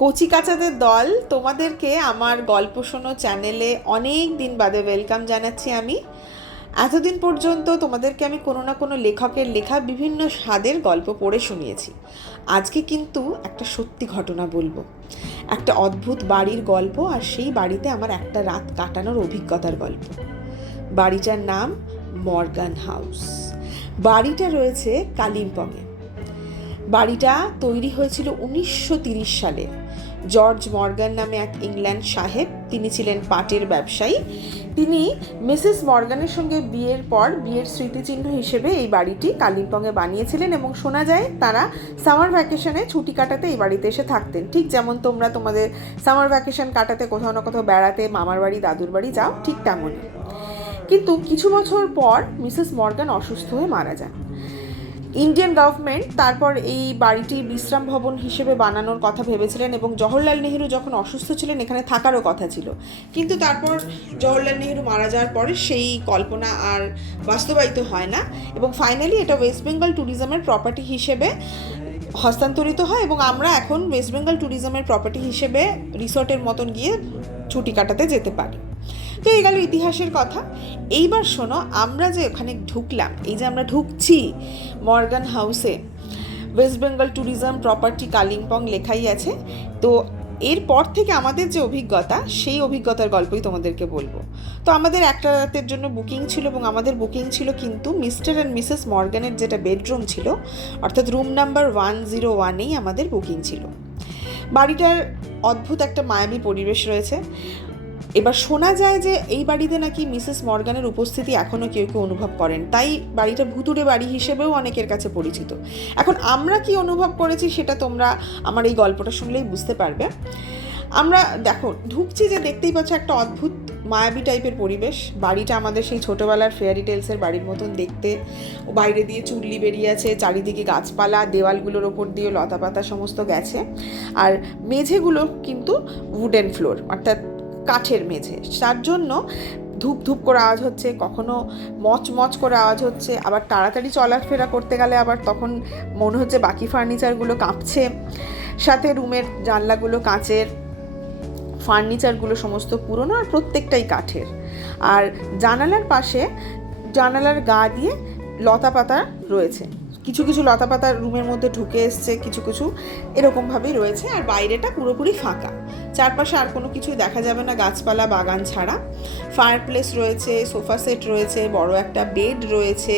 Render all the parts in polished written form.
কচি কাচাদের দল, তোমাদেরকে আমার গল্প শোনো চ্যানেলে অনেক দিন বাদে ওয়েলকাম জানাচ্ছি আমি। এতদিন পর্যন্ত তোমাদেরকে আমি কোনো না কোনো লেখকের লেখা বিভিন্ন স্বাদের গল্প পড়ে শুনিয়েছি। আজকে কিন্তু একটা সত্যি ঘটনা বলবো, একটা অদ্ভুত বাড়ির গল্প, আর সেই বাড়িতে আমার একটা রাত কাটানোর অভিজ্ঞতার গল্প। বাড়িটার নাম মর্গান হাউস। বাড়িটা রয়েছে কালিম্পংয়ে। বাড়িটা তৈরি হয়েছিল 1930 সালে। জর্জ মর্গান নামে এক ইংল্যান্ড সাহেব, তিনি ছিলেন পাটের ব্যবসায়ী। তিনি মিসেস মর্গানের সঙ্গে বিয়ের পর বিয়ের স্মৃতিচিহ্ন হিসেবে এই বাড়িটি কালিম্পংয়ে বানিয়েছিলেন, এবং শোনা যায় তারা সামার ভ্যাকেশনে ছুটি কাটাতে এই বাড়িতে এসে থাকতেন। ঠিক যেমন তোমরা তোমাদের সামার ভ্যাকেশন কাটাতে কোথাও না কোথাও বেড়াতে মামার বাড়ি দাদুর বাড়ি যাও, ঠিক তেমনই। কিন্তু কিছু বছর পর মিসেস মর্গান অসুস্থ হয়ে মারা যান। ইন্ডিয়ান গভর্নমেন্ট তারপর এই বাড়িটি বিশ্রাম ভবন হিসেবে বানানোর কথা ভেবেছিলেন, এবং জওহরলাল নেহেরু যখন অসুস্থ ছিলেন এখানে থাকারও কথা ছিল। কিন্তু তারপর জওহরলাল নেহেরু মারা যাওয়ার পরে সেই কল্পনা আর বাস্তবায়িত হয় না, এবং ফাইনালি এটা ওয়েস্ট বেঙ্গল ট্যুরিজমের প্রপার্টি হিসেবে হস্তান্তরিত হয়, এবং আমরা এখন ওয়েস্ট বেঙ্গল ট্যুরিজমের প্রপার্টি হিসেবে রিসর্টের মতন গিয়ে ছুটি কাটাতে যেতে পারি। তো এই গেল ইতিহাসের কথা। এইবার শোনো, আমরা যে ওখানে ঢুকলাম, এই যে আমরা ঢুকছি মর্গান হাউসে, West Bengal tourism property Kalimpong লেখাই আছে। তো এরপর থেকে আমাদের যে অভিজ্ঞতা, সেই অভিজ্ঞতার গল্পই তোমাদেরকে বলবো। তো আমাদের একটা রাতের জন্য বুকিং ছিল, এবং আমাদের বুকিং ছিল কিন্তু মিস্টার অ্যান্ড মিসেস মর্গানের যেটা বেডরুম ছিল, অর্থাৎ রুম নাম্বার 101-এই আমাদের বুকিং ছিল। বাড়িটার অদ্ভুত একটা মায়াবী পরিবেশ রয়েছে। এবার শোনা যায় যে এই বাড়িতে নাকি মিসেস মর্গানের উপস্থিতি এখনও কেউ কেউ অনুভব করেন, তাই বাড়িটা ভুতুড়ে বাড়ি হিসেবেও অনেকের কাছে পরিচিত। এখন আমরা কি অনুভব করেছি সেটা তোমরা আমার এই গল্পটা শুনলেই বুঝতে পারবে। আমরা দেখো ঢুকছি, যে দেখতেই পাচ্ছ একটা অদ্ভুত মায়াবী টাইপের পরিবেশ। বাড়িটা আমাদের সেই ছোটোবেলার ফেয়ারি টেলসের বাড়ির মতন দেখতে। বাইরে দিয়ে চুল্লি বেরিয়ে আছে, চারিদিকে গাছপালা, দেওয়ালগুলোর ওপর দিয়ে লতা পাতা সমস্ত গেছে, আর মেঝেগুলো কিন্তু উডেন ফ্লোর, অর্থাৎ কাঠের মেঝে। তার জন্য ধূপ ধূপ করে আওয়াজ হচ্ছে, কখনো মচ করে আওয়াজ হচ্ছে, আবার তাড়াতাড়ি চলাফেরা করতে গেলে আবার তখন মনে হচ্ছে বাকি ফার্নিচারগুলো কাঁপছে। সাথে রুমের জানলাগুলো কাঁচের, ফার্নিচারগুলো সমস্ত পুরনো আর প্রত্যেকটাই কাঠের। আর জানালার পাশে, জানালার গা দিয়ে লতা পাতা রয়েছে, কিছু কিছু লতা পাতা রুমের মধ্যে ঢুকে এসছে, কিছু কিছু এরকমভাবেই রয়েছে। আর বাইরেটা পুরোপুরি ফাঁকা, চারপাশে আর কোনো কিছুই দেখা যাবে না গাছপালা বাগান ছাড়া। ফায়ার প্লেস রয়েছে, সোফা সেট রয়েছে, বড় একটা বেড রয়েছে,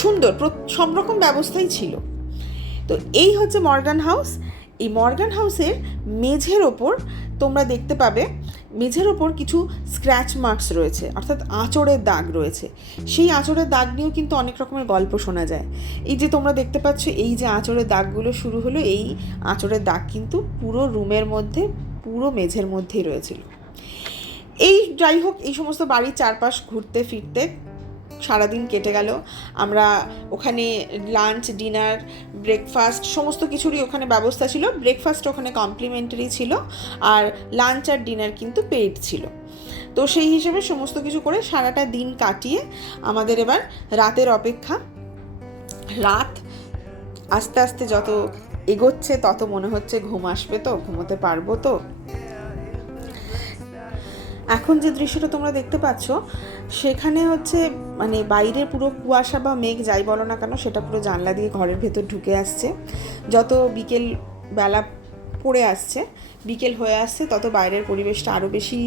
সুন্দর সব রকম ব্যবস্থাই ছিল। তো এই হচ্ছে মর্গান হাউস। এই মর্গান হাউসের মেঝের ওপর তোমরা দেখতে পাবে, মেঝের ওপর কিছু স্ক্র্যাচ মার্কস রয়েছে, অর্থাৎ আঁচড়ের দাগ রয়েছে। সেই আঁচড়ের দাগ নিয়েও কিন্তু অনেক রকমের গল্প শোনা যায়। এই যে তোমরা দেখতে পাচ্ছ, এই যে আঁচড়ের দাগগুলো শুরু হলো, এই আঁচড়ের দাগ কিন্তু পুরো রুমের মধ্যে, পুরো মেঝের মধ্যেই রয়েছিল। এই যাই হোক, এই সমস্ত বাড়ির চারপাশ ঘুরতে ফিরতে সারাদিন কেটে গেল। আমরা ওখানে লাঞ্চ, ডিনার, ব্রেকফাস্ট সমস্ত কিছুরই ওখানে ব্যবস্থা ছিল। ব্রেকফাস্ট ওখানে কমপ্লিমেন্টারি ছিল, আর লাঞ্চ আর ডিনার কিন্তু পেইড ছিল। তো সেই হিসেবে সমস্ত কিছু করে সারাটা দিন কাটিয়ে আমাদের এবার রাতের অপেক্ষা। রাত আস্তে আস্তে যত এগোচ্ছে তত মনে হচ্ছে ঘুম আসবে, তো ঘুমোতে পারবো তো। এখন যে দৃশ্যটা তোমরা দেখতে পাচ্ছ, সেখানে হচ্ছে মানে বাইরের পুরো কুয়াশা বা মেঘ যাই বলো না কেন, সেটা পুরো জানলা দিয়ে ঘরের ভেতর ঢুকে আসছে। যত বিকেল বেলা পড়ে আসছে, বিকেল হয়ে আসছে, তত বাইরের পরিবেশটা আরও বেশি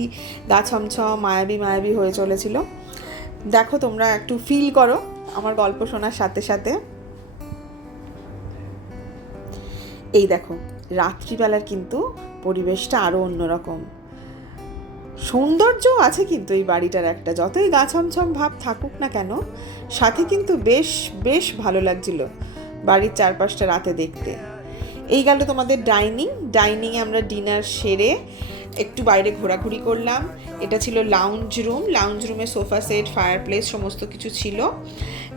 গা ছমছম মায়াবী মায়াবী হয়ে চলেছিল। দেখো, তোমরা একটু ফিল করো আমার গল্প শোনার সাথে সাথে। এই দেখো, রাত্রিবেলার কিন্তু পরিবেশটা আরও অন্যরকম। সৌন্দর্য আছে কিন্তু এই বাড়িটার একটা, যতই গা ছমছম ভাব থাকুক না কেন, সাথে কিন্তু বেশ বেশ ভালো লাগছিল বাড়ির চারপাশটা রাতে দেখতে। এই গেল তোমাদের ডাইনিংয়ে আমরা ডিনার সেরে একটু বাইরে ঘোরাঘুরি করলাম। এটা ছিল লাউঞ্জ রুমে সোফা সেট, ফায়ার প্লেস সমস্ত কিছু ছিল।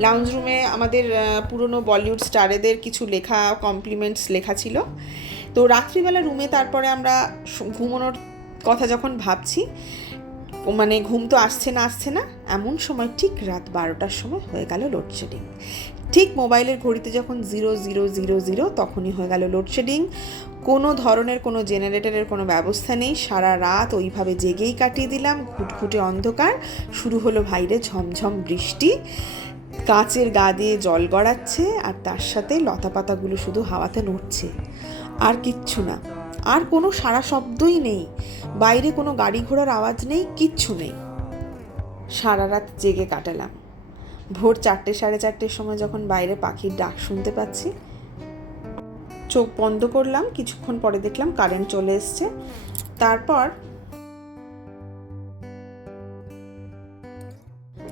লাউঞ্জ রুমে আমাদের পুরনো বলিউড স্টারেদের কিছু লেখা, কমপ্লিমেন্টস লেখা ছিল। তো রাত্রিবেলা রুমে তারপরে আমরা ঘুমানোর কথা যখন ভাবছি, মানে ঘুম তো আসছে না এমন সময় ঠিক রাত 12টার সময় হয়ে গেল লোডশেডিং। ঠিক মোবাইলের ঘড়িতে যখন 0000 তখনই হয়ে গেল লোডশেডিং। কোনো ধরনের কোনো জেনারেটরের কোনো ব্যবস্থা নেই, সারা রাত ওইভাবে জেগেই কাটিয়ে দিলাম। ঘুটঘুটে অন্ধকার, শুরু হলো বাইরে ঝমঝম বৃষ্টি, কাঁচের গা দিয়ে জল গড়াচ্ছে, আর তার সাথে লতাপাতাগুলো শুধু হাওয়াতে নড়ছে, আর কিচ্ছু না। আর কোনো সারা শব্দই নেই, বাইরে কোনো গাড়ি ঘোড়ার আওয়াজ নেই, কিচ্ছু নেই। সারা রাত জেগে কাটালাম। ভোর 4টে 4:30 সময় যখন বাইরে পাখির ডাক শুনতে পাচ্ছি, চোখ বন্ধ করলাম। কিছুক্ষণ পরে দেখলাম কারেন্ট চলে এসছে। তারপর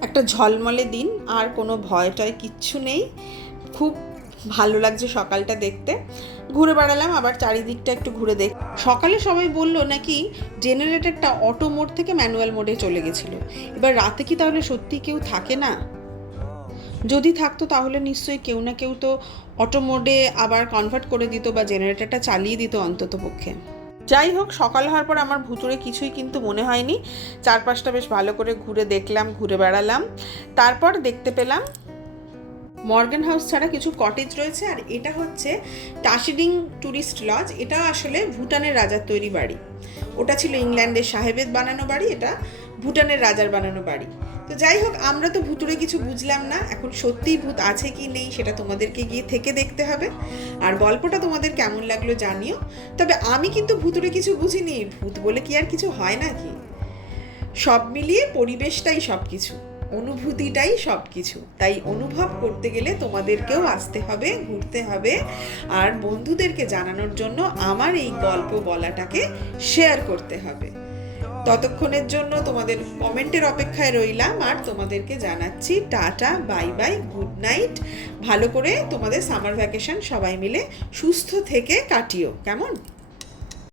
একটা ঝলমলে দিন, আর কোনো ভয় টয় কিচ্ছু নেই। খুব ভালো লাগছে সকালটা দেখতে। ঘুরে বেড়ালাম, আবার চারিদিকটা একটু ঘুরে দেখ। সকালে সবাই বললো নাকি জেনারেটরটা অটো মোড থেকে ম্যানুয়াল মোডে চলে গেছিলো। এবার রাতে কি তাহলে সত্যি কেউ থাকে না? যদি থাকতো তাহলে নিশ্চয়ই কেউ না কেউ তো অটো মোডে আবার কনভার্ট করে দিত বা জেনারেটরটা চালিয়ে দিত অন্তত পক্ষে। যাই হোক, সকাল হওয়ার পর আমার ভুতুড়ে কিছুই কিন্তু মনে হয়নি। চারপাশটা বেশ ভালো করে ঘুরে দেখলাম, ঘুরে বেড়ালাম। তারপর দেখতে পেলাম মর্গান হাউস ছাড়া কিছু কটেজ রয়েছে, আর এটা হচ্ছে টাশিডিং ট্যুরিস্ট লজ। এটা আসলে ভুটানের রাজার তৈরি বাড়ি। ওটা ছিল ইংল্যান্ডের সাহেবের বানানো বাড়ি, এটা ভুটানের রাজার বানানো বাড়ি। তো যাই হোক, আমরা তো ভুতুড়ে কিছু বুঝলাম না। এখন সত্যিই ভূত আছে কি নেই সেটা তোমাদেরকে গিয়ে থেকে দেখতে হবে। আর গল্পটা তোমাদের কেমন লাগলো জানিও। তবে আমি কিন্তু ভুতুড়ে কিছু বুঝিনি। ভূত বলে কি আর কিছু হয় নাকি? সব মিলিয়ে পরিবেশটাই সব কিছু, অনুভূতিটাই সব কিছু। তাই অনুভব করতে গেলে তোমাদেরকেও আসতে হবে, ঘুরতে হবে, আর বন্ধুদেরকে জানানোর জন্য আমার এই গল্প বলাটাকে শেয়ার করতে হবে। ততক্ষণের জন্য তোমাদের কমেন্টের অপেক্ষায় রইলাম, আর তোমাদেরকে জানাচ্ছি tata, bye bye, good night. ভালো করে তোমাদের সামার ভ্যাকেশন সবাই মিলে সুস্থ থেকে কাটিও, কেমন?